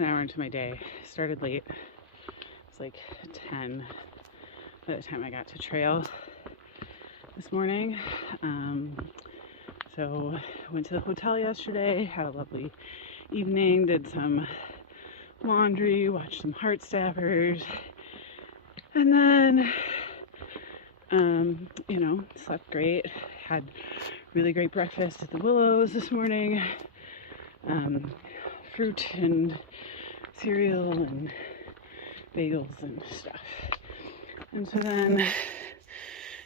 an hour into my day. Started late. It's like 10 by the time I got to trail this morning. So went to the hotel yesterday, had a lovely evening, did some laundry, watched some heart staffers, and then slept great. Had really great breakfast at the Willows this morning. Fruit and cereal and bagels and stuff. And so then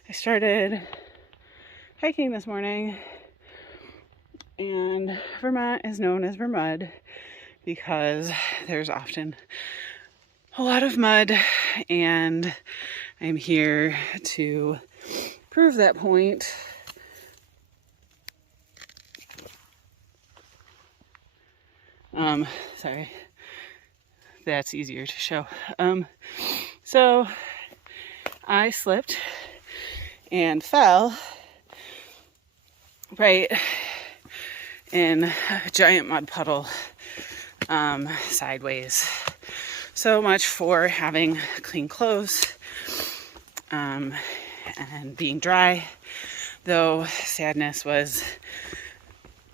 I started hiking this morning, and Vermont is known as Vermud because there's often a lot of mud, and I'm here to prove that point. Sorry, that's easier to show. So I slipped and fell right in a giant mud puddle, sideways. So much for having clean clothes, and being dry, though sadness was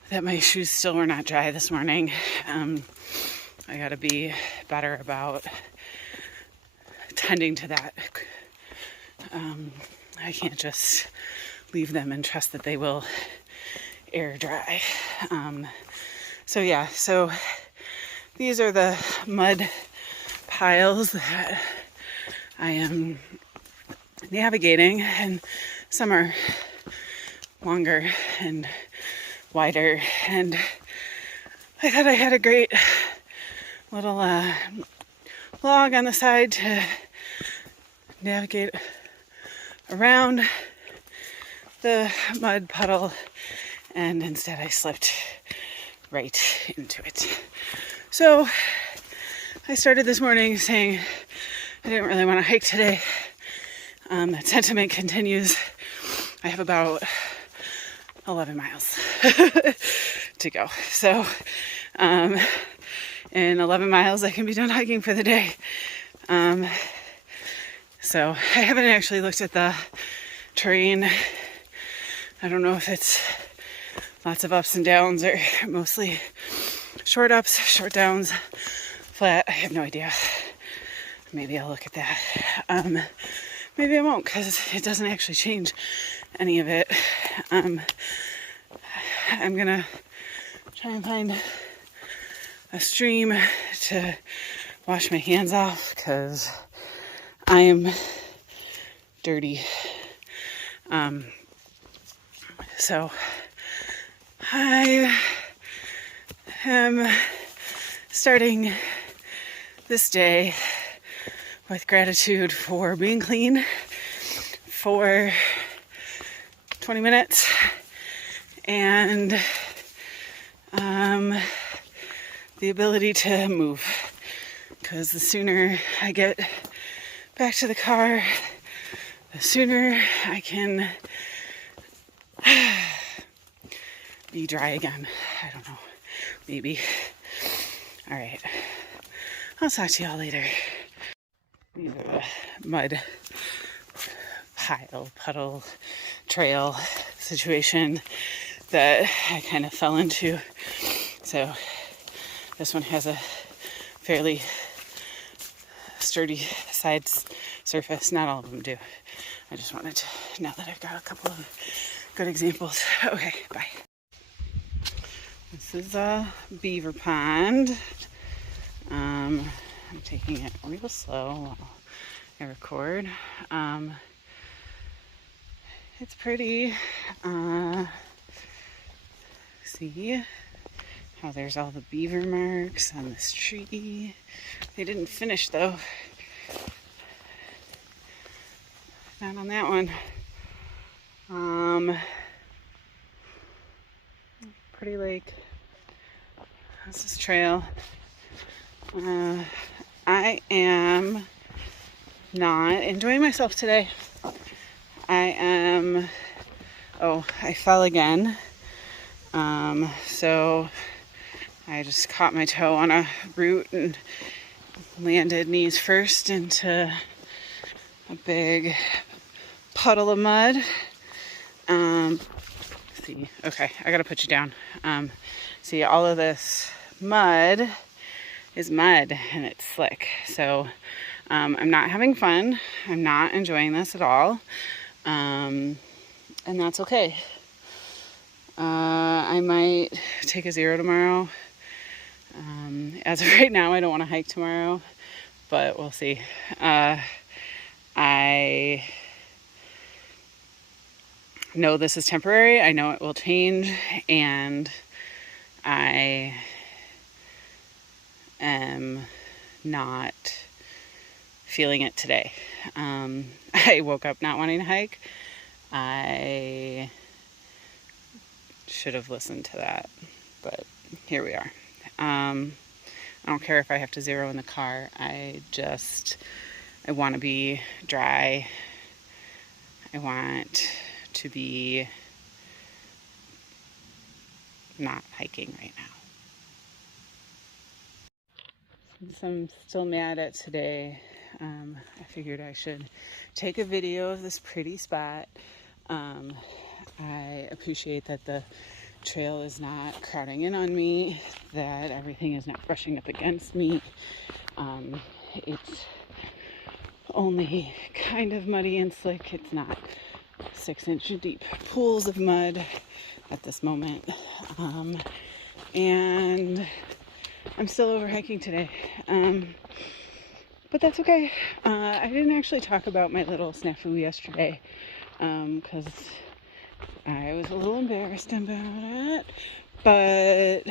that my shoes still were not dry this morning. I gotta be better about tending to that. I can't just leave them and trust that they will air dry. So these are the mud piles that I am navigating, and some are longer and wider, and I thought I had a great little log on the side to navigate around the mud puddle, and instead I slipped right into it. So I started this morning saying I didn't really want to hike today. That sentiment continues. I have about 11 miles to go. So in 11 miles I can be done hiking for the day. So I haven't actually looked at the terrain. I don't know if it's lots of ups and downs or mostly short ups, short downs, flat. I have no idea. Maybe I'll look at that. Maybe I won't, because it doesn't actually change any of it. I'm gonna try and find a stream to wash my hands off, because I am dirty. So I am starting this day with gratitude for being clean for 20 minutes and the ability to move, because the sooner I get back to the car, the sooner I can be dry again. I don't know, maybe. All right, I'll talk to y'all later. These are the mud puddle trail situation that I kind of fell into. So this one has a fairly sturdy side surface. Not all of them do. I just wanted to, now that I've got a couple of good examples. Okay, bye. This is a beaver pond. I'm taking it real slow while I record. It's pretty. See how there's all the beaver marks on this tree. They didn't finish though. Not on that one. Pretty lake. This is trail. I am not enjoying myself today. I fell again. So I just caught my toe on a root and landed knees first into a big puddle of mud. See, okay, I gotta put you down. See, all of this mud is mud and it's slick. So I'm not having fun. I'm not enjoying this at all. And that's okay. I might take a 0 tomorrow. As of right now, I don't want to hike tomorrow, but we'll see. I know this is temporary. I know it will change, and I am not feeling it today. I woke up not wanting to hike. I should have listened to that, but here we are. I don't care if I have to 0 in the car. I want to be dry. I want to be not hiking right now. Since I'm still mad at today, I figured I should take a video of this pretty spot. I appreciate that the trail is not crowding in on me, that everything is not brushing up against me. It's only kind of muddy and slick. It's not 6-inch deep pools of mud at this moment. And I'm still over hiking today. But that's okay. I didn't actually talk about my little snafu yesterday because I was a little embarrassed about it. But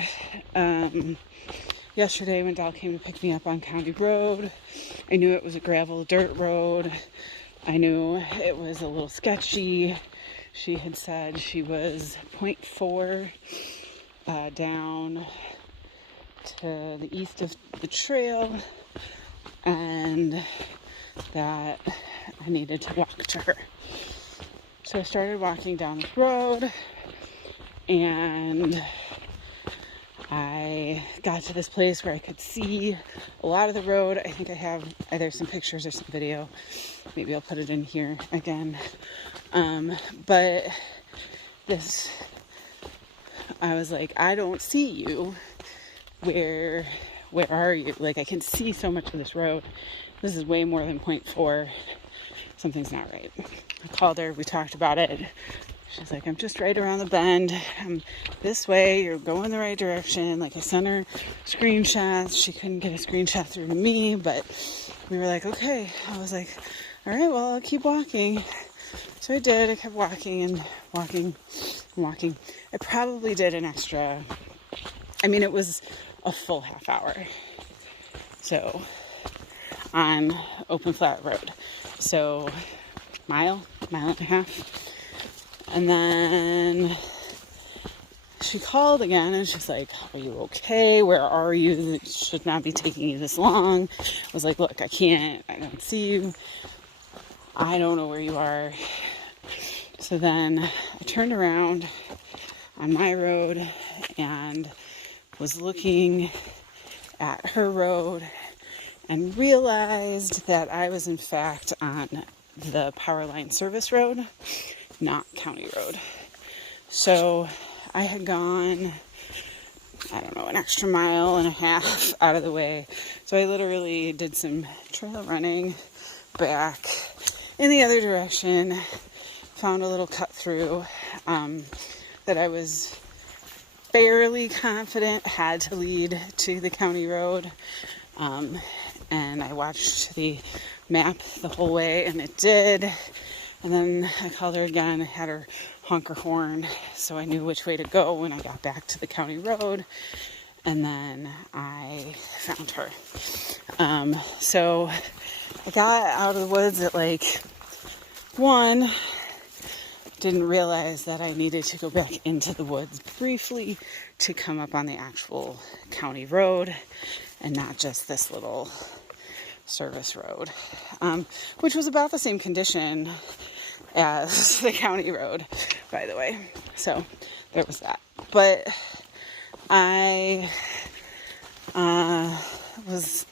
yesterday when Dal came to pick me up on County Road, I knew it was a gravel dirt road. I knew it was a little sketchy. She had said she was 0.4 down to the east of the trail, and that I needed to walk to her. So I started walking down this road, and I got to this place where I could see a lot of the road. I think I have either some pictures or some video. Maybe I'll put it in here again. But this, I was like, I don't see you. Where are you? Like, I can see so much of this road. This is way more than 0.4. Something's not right. I called her. We talked about it. She's like, I'm just right around the bend. I'm this way. You're going the right direction. Like, I sent her screenshots. She couldn't get a screenshot through to me, but we were like, okay. I was like, all right, well, I'll keep walking. So I did. I kept walking and walking and walking. I probably did an extra, it was a full half hour. So on open flat road. So mile and a half. And then she called again and she's like, are you okay? Where are you? It should not be taking you this long. I was like, look, I don't see you. I don't know where you are. So then I turned around on my road and was looking at her road and realized that I was in fact on the power line service road, not county road. So I had gone, an extra mile and a half out of the way. So I literally did some trail running back in the other direction, found a little cut through that I was fairly confident had to lead to the county road. And I watched the map the whole way, and it did. And then I called her again, had her honk her horn so I knew which way to go when I got back to the county road. And then I found her. So I got out of the woods at 1. Didn't realize that I needed to go back into the woods briefly to come up on the actual county road and not just this little service road, which was about the same condition as the county road, by the way. So there was that. But I Was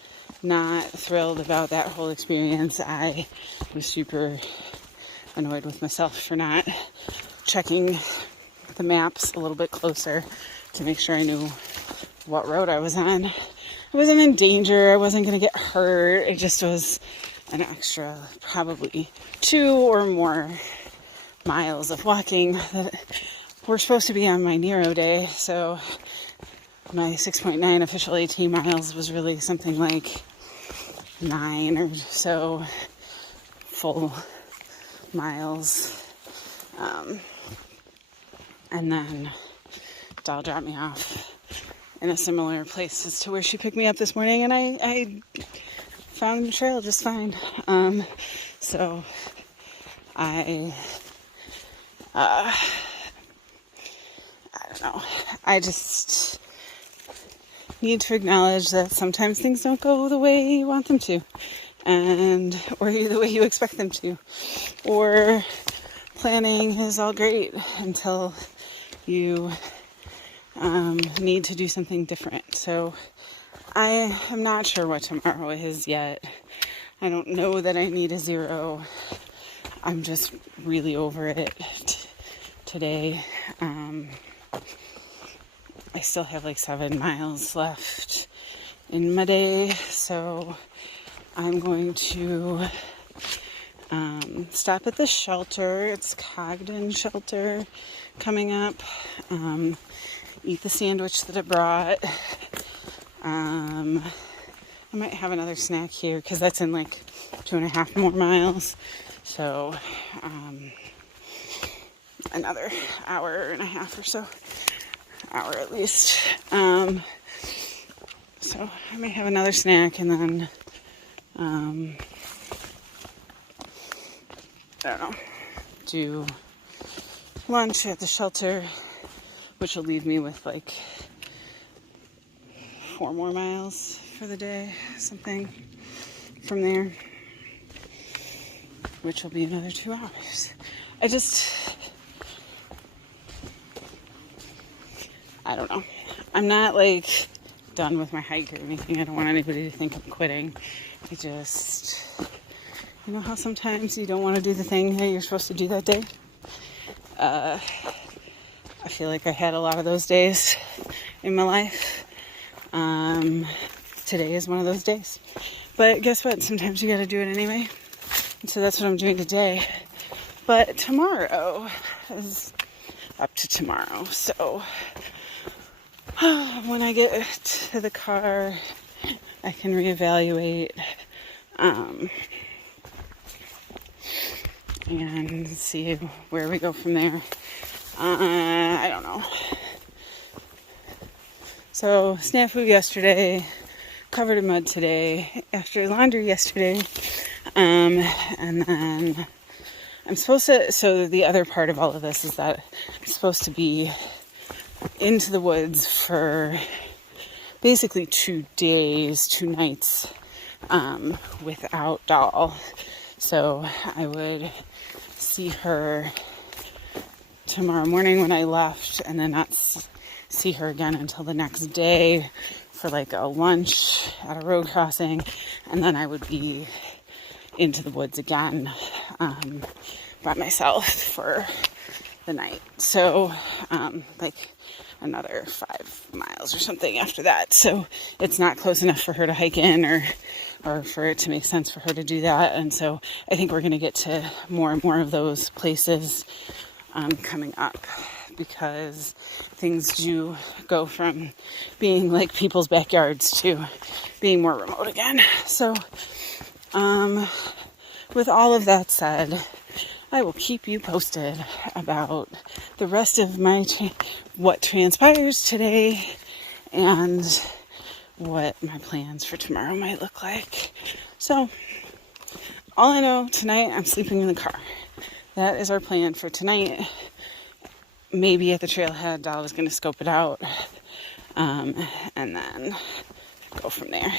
not thrilled about that whole experience. I was super annoyed with myself for not checking the maps a little bit closer to make sure I knew what road I was on. I wasn't in danger. I wasn't going to get hurt. It just was an extra probably 2 or more miles of walking that we're supposed to be on my Nero day. So my 6.9 official AT miles was really something like 9 or so full miles. And then Doll dropped me off in a similar place as to where she picked me up this morning, and I found the trail just fine. So I don't know. I just need to acknowledge that sometimes things don't go the way you want them to, or the way you expect them to, or planning is all great until you need to do something different. So I am not sure what tomorrow is yet. I don't know that I need a 0. I'm just really over it today. I still have like 7 miles left in my day, so I'm going to stop at the shelter. It's Cogden Shelter coming up. Eat the sandwich that I brought. I might have another snack here because that's in like 2.5 more miles. So another hour and a half or so. Hour at least. So I may have another snack and then I don't know, do lunch at the shelter, which will leave me with like 4 more miles for the day, something from there, which will be another 2 hours. I don't know. I'm not like done with my hike or anything. I don't want anybody to think I'm quitting. I just, you know how sometimes you don't want to do the thing that you're supposed to do that day? I feel like I had a lot of those days in my life. Today is one of those days. But guess what? Sometimes you got to do it anyway. And so that's what I'm doing today. But tomorrow is up to tomorrow. So when I get to the car, I can reevaluate and see where we go from there. I don't know. So snafu yesterday, covered in mud today, after laundry yesterday, and then I'm supposed to, so the other part of all of this is that I'm supposed to be into the woods for basically 2 days, 2 nights, without Doll. So I would see her tomorrow morning when I left, and then not see her again until the next day for like a lunch at a road crossing, and then I would be into the woods again by myself for the night. So like another 5 miles or something after that. So it's not close enough for her to hike in or for it to make sense for her to do that. And so I think we're going to get to more and more of those places coming up, because things do go from being like people's backyards to being more remote again. So with all of that said, I will keep you posted about the rest of my what transpires today and what my plans for tomorrow might look like. So all I know, tonight I'm sleeping in the car. That is our plan for tonight. Maybe at the trailhead, I was going to scope it out and then go from there.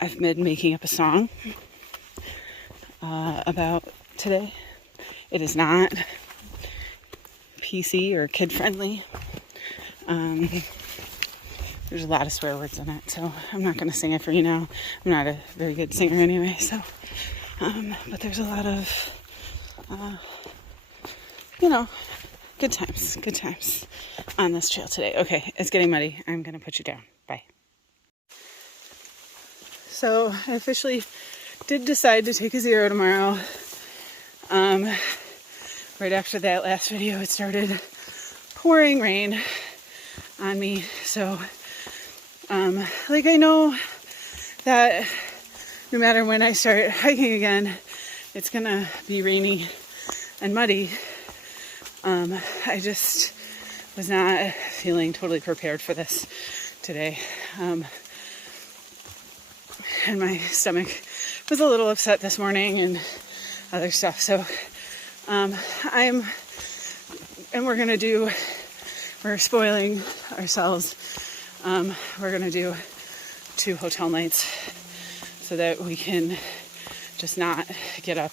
I've been making up a song about today. It is not PC or kid friendly. There's a lot of swear words in it, so I'm not going to sing it for you now. I'm not a very good singer anyway, so. But there's a lot of, good times on this trail today. Okay, it's getting muddy. I'm going to put you down. Bye. So I officially did decide to take a 0 tomorrow. Right after that last video, it started pouring rain on me. So, I know that no matter when I start hiking again, it's gonna be rainy and muddy. I just was not feeling totally prepared for this today. And my stomach was a little upset this morning and other stuff. So, we're spoiling ourselves. We're gonna do 2 hotel nights so that we can just not get up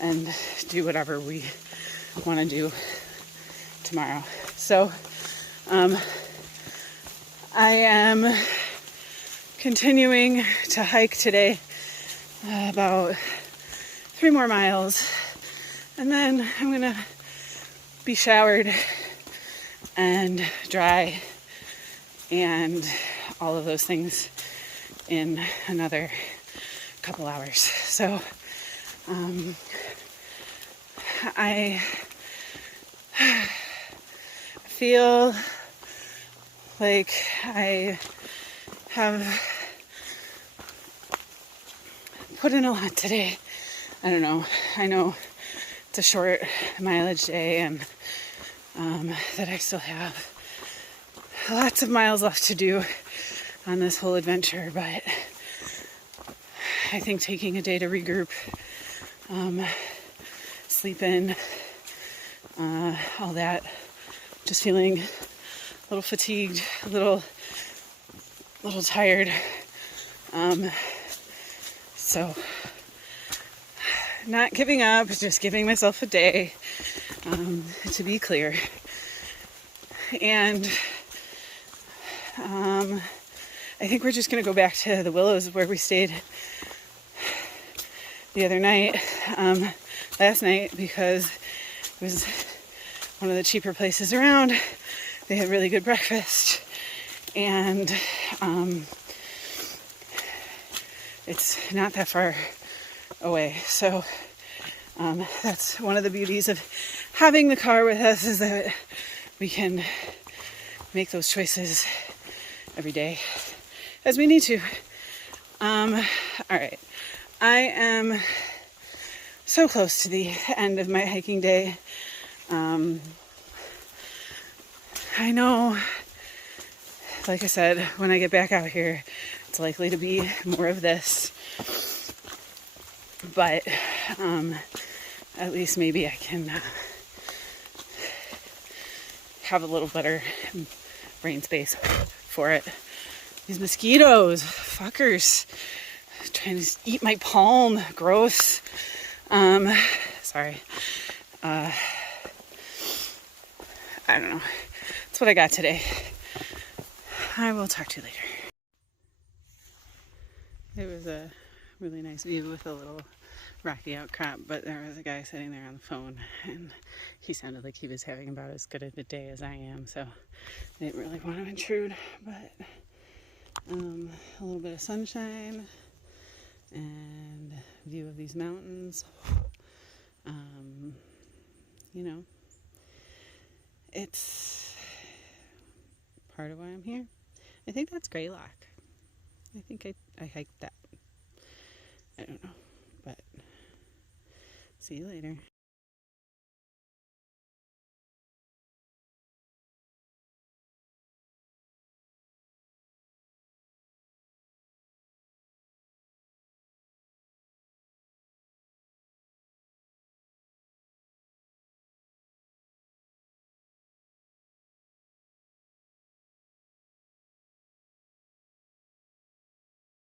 and do whatever we want to do tomorrow. So, I am continuing to hike today, about 3 more miles, and then I'm gonna be showered and dry and all of those things in another couple hours. So I feel like I have put in a lot today. I don't know. I know it's a short mileage day and that I still have lots of miles left to do on this whole adventure, but I think taking a day to regroup, sleep in, all that, just feeling a little fatigued, a little tired, so not giving up, just giving myself a day, to be clear. And I think we're just going to go back to the Willows where we stayed the other night, last night, because it was one of the cheaper places around. They had really good breakfast, and it's not that far away. So that's one of the beauties of having the car with us, is that we can make those choices every day as we need to. All right. I am so close to the end of my hiking day. I know, like I said, when I get back out here, it's likely to be more of this. But at least maybe I can have a little better brain space for it. These mosquitoes, fuckers, trying to eat my palm. Gross. Sorry. I don't know. That's what I got today. I will talk to you later. It was a really nice view with a little rocky outcrop, but there was a guy sitting there on the phone, and he sounded like he was having about as good of a day as I am, so I didn't really want to intrude. But a little bit of sunshine and view of these mountains. It's part of why I'm here. I think that's Greylock. I think I hiked that. I don't know, but see you later.